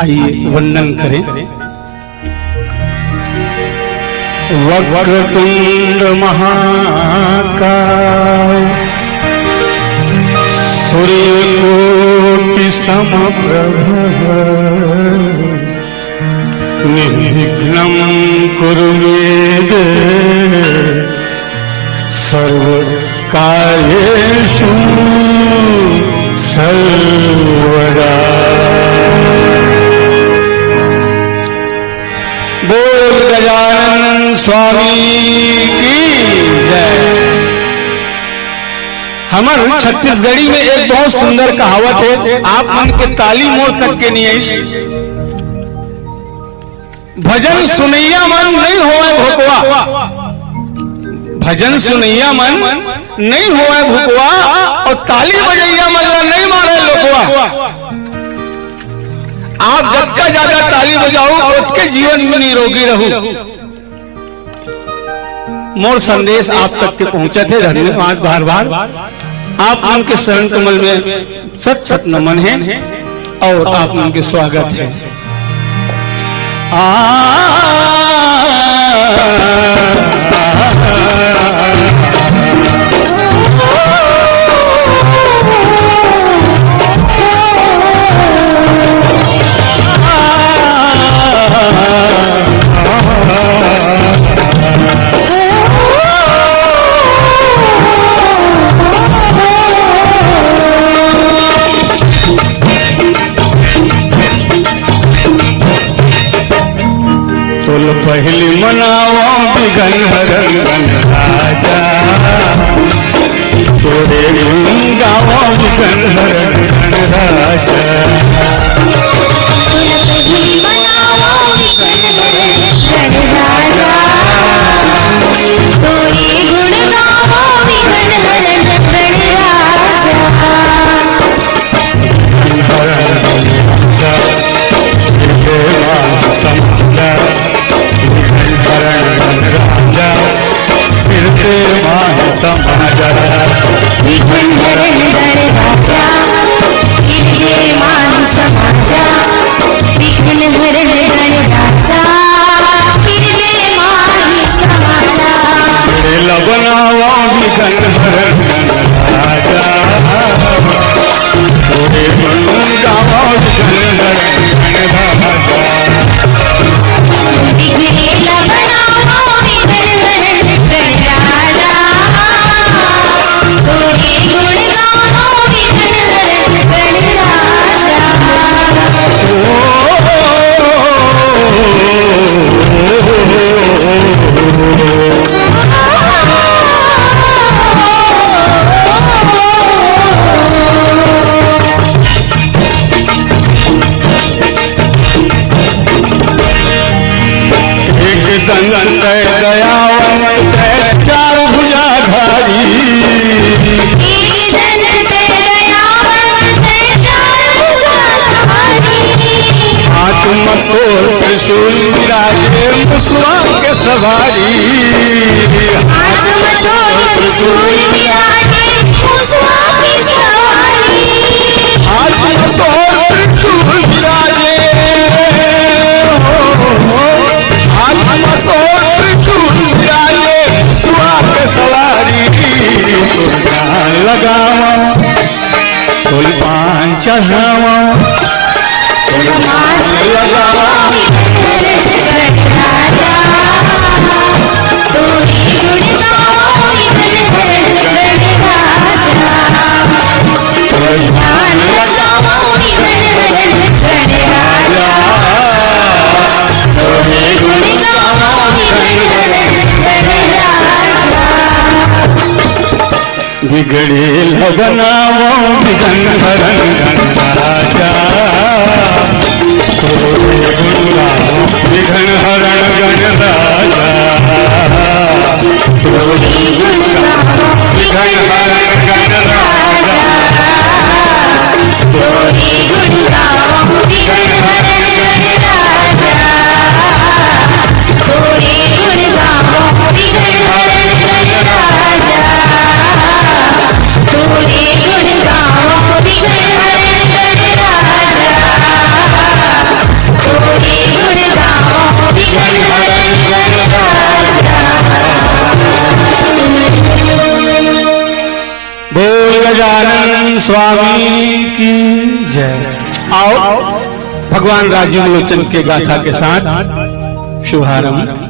आइए वंदन करें। वक्रतुंड महाकाय सूर्यकोटि समप्रभ निर्विघ्नं कुरु मे देव सर्वकार्येषु सर्वदा। बोल गजानन स्वामी की जय। हमारे छत्तीसगढ़ी में एक बहुत सुंदर कहावत है, आप मन के ताली मोड़ तक के नहीं। भजन सुनैया मन नहीं होए भुकवा, भजन सुनैया मन नहीं होए भुकवा, और ताली बजैया मन नहीं मारे लोकवा। आप जब का ज्यादा ताली बजाओ उसके जीवन में निरोगी रहो। मोर संदेश आप तक के पहुंचे थे, धन्यवाद बार बार। आप उनके शरण कमल में सत सत नमन है और आप उनके स्वागत है। पहली मनावा बिगन हरन गन राजा, तोरे गावा बिगन हरन गन राजा। पहली मनावा बिगन हरन गन राजा, तोरे गुण गावा बिगन हरन गन राजा। समाजा फिरते मान समाजा, विघ्न हरण गण राजा, फिरते मान समाजा, विघ्न हरण गण राजा, फिरते मान समाजा। लबनावा विघ्न हरण गण राजा, तोरे गुण गावा विघ्न हरण गण राजा। त्रिशूल विराजे मुसवा के सवारी, त्रिशूल विराजे मुसवा के सवारी, त्रिशूल विराजे, त्रिशूल विराजे मुसवा के सवारी। ध्यान लगावा कुलपान चढ़ावा, बिगड़े लगनावा बिगन हरण गण राजा, विघ्न हरण गण राजा, विघ्न हरण गण राजा, विघ्न हरण गण राजा, विघ्न हरण गण राजा। सच्चिदानंद स्वामी की जय। आओ भगवान राजीव लोचन के गाथा के साथ शुभारंभ।